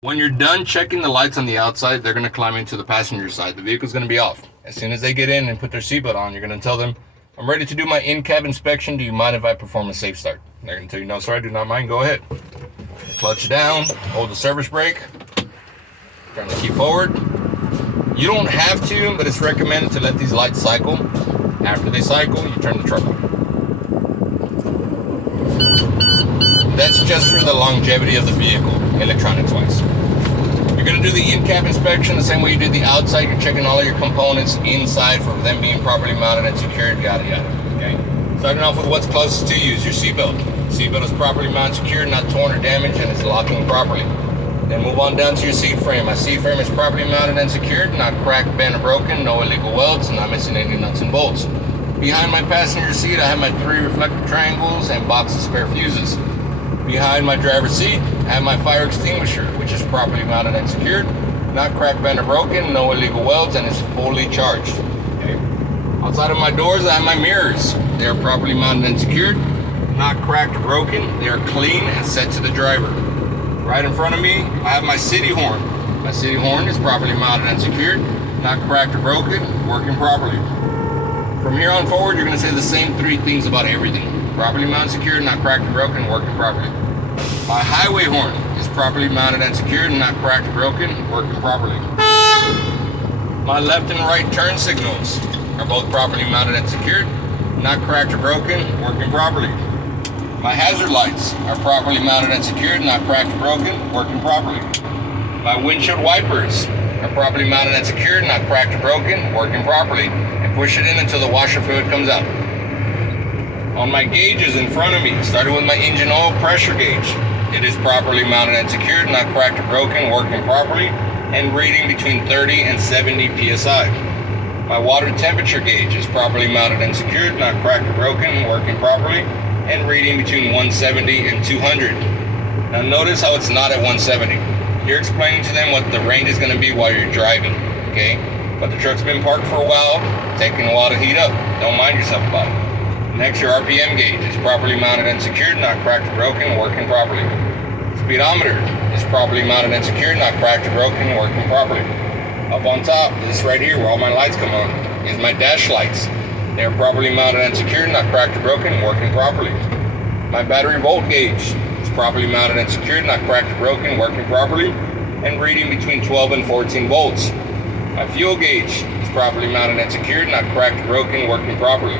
When you're done checking the lights on the outside, they're going to climb into the passenger side. The vehicle's going to be off. As soon as they get in and put their seatbelt on, you're going to tell them, I'm ready to do my in-cab inspection. Do you mind if I perform a safe start? They're going to tell you, no, sir, I do not mind. Go ahead. Clutch down, hold the service brake, turn the key forward. You don't have to, but it's recommended to let these lights cycle. After they cycle, you turn the truck on. That's just for the longevity of the vehicle, electronics-wise. You're going to do the in-cab inspection the same way you did the outside. You're checking all of your components inside for them being properly mounted and secured, yada, yada. Okay? Starting off with what's closest to you is your seatbelt. Seatbelt is properly mounted, secured, not torn or damaged, and it's locking properly. Then move on down to your seat frame. My seat frame is properly mounted and secured, not cracked, bent, or broken, no illegal welds, not missing any nuts and bolts. Behind my passenger seat, I have my 3 reflective triangles and box of spare fuses. Behind my driver's seat, I have my fire extinguisher, which is properly mounted and secured, not cracked, bent, or broken, no illegal welds, and is fully charged. Okay. Outside of my doors, I have my mirrors. They are properly mounted and secured, not cracked or broken. They are clean and set to the driver. Right in front of me, I have my city horn. My city horn is properly mounted and secured, not cracked or broken, working properly. From here on forward, you're going to say the same 3 things about everything. Properly mounted, secured, not cracked or broken, working properly. My highway horn is properly mounted and secured, not cracked or broken, working properly. My left and right turn signals are both properly mounted and secured, not cracked or broken, working properly. My hazard lights are properly mounted and secured, not cracked or broken, working properly. My windshield wipers are properly mounted and secured, not cracked or broken, working properly. And push it in until the washer fluid comes out. On my gauges in front of me, starting with my engine oil pressure gauge, it is properly mounted and secured, not cracked or broken, working properly, and reading between 30 and 70 psi. My water temperature gauge is properly mounted and secured, not cracked or broken, working properly, and reading between 170 and 200. Now notice how it's not at 170. You're explaining to them what the range is going to be while you're driving, okay? But the truck's been parked for a while, taking a while to heat up. Don't mind yourself about it. Next, your RPM gauge is properly mounted and secured, not cracked or broken, working properly. Speedometer is properly mounted and secured, not cracked or broken, working properly. Up on top, this right here where all my lights come on, is my dash lights. They are properly mounted and secured, not cracked or broken, working properly. My battery volt gauge is properly mounted and secured, not cracked or broken, working properly, and reading between 12 and 14 volts. My fuel gauge is properly mounted and secured, not cracked or broken, working properly.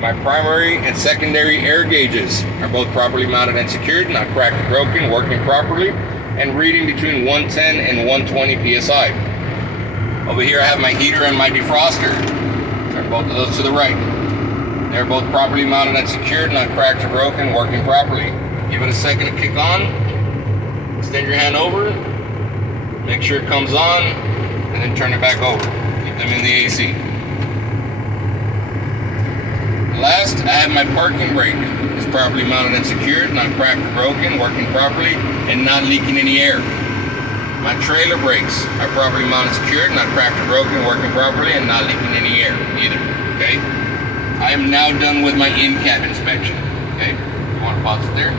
My primary and secondary air gauges are both properly mounted and secured, not cracked or broken, working properly, and reading between 110 and 120 psi. Over here I have my heater and my defroster. Turn both of those to the right. They're both properly mounted and secured, not cracked or broken, working properly. Give it a second to kick on. Extend your hand over. Make sure it comes on, and then turn it back over. Keep them in the AC. Last, I have my parking brake. It's properly mounted and secured, not cracked or broken, working properly, and not leaking any air. My trailer brakes are properly mounted and secured, not cracked or broken, working properly, and not leaking any air either, okay? I am now done with my in-cab inspection, okay? You want to pause it there?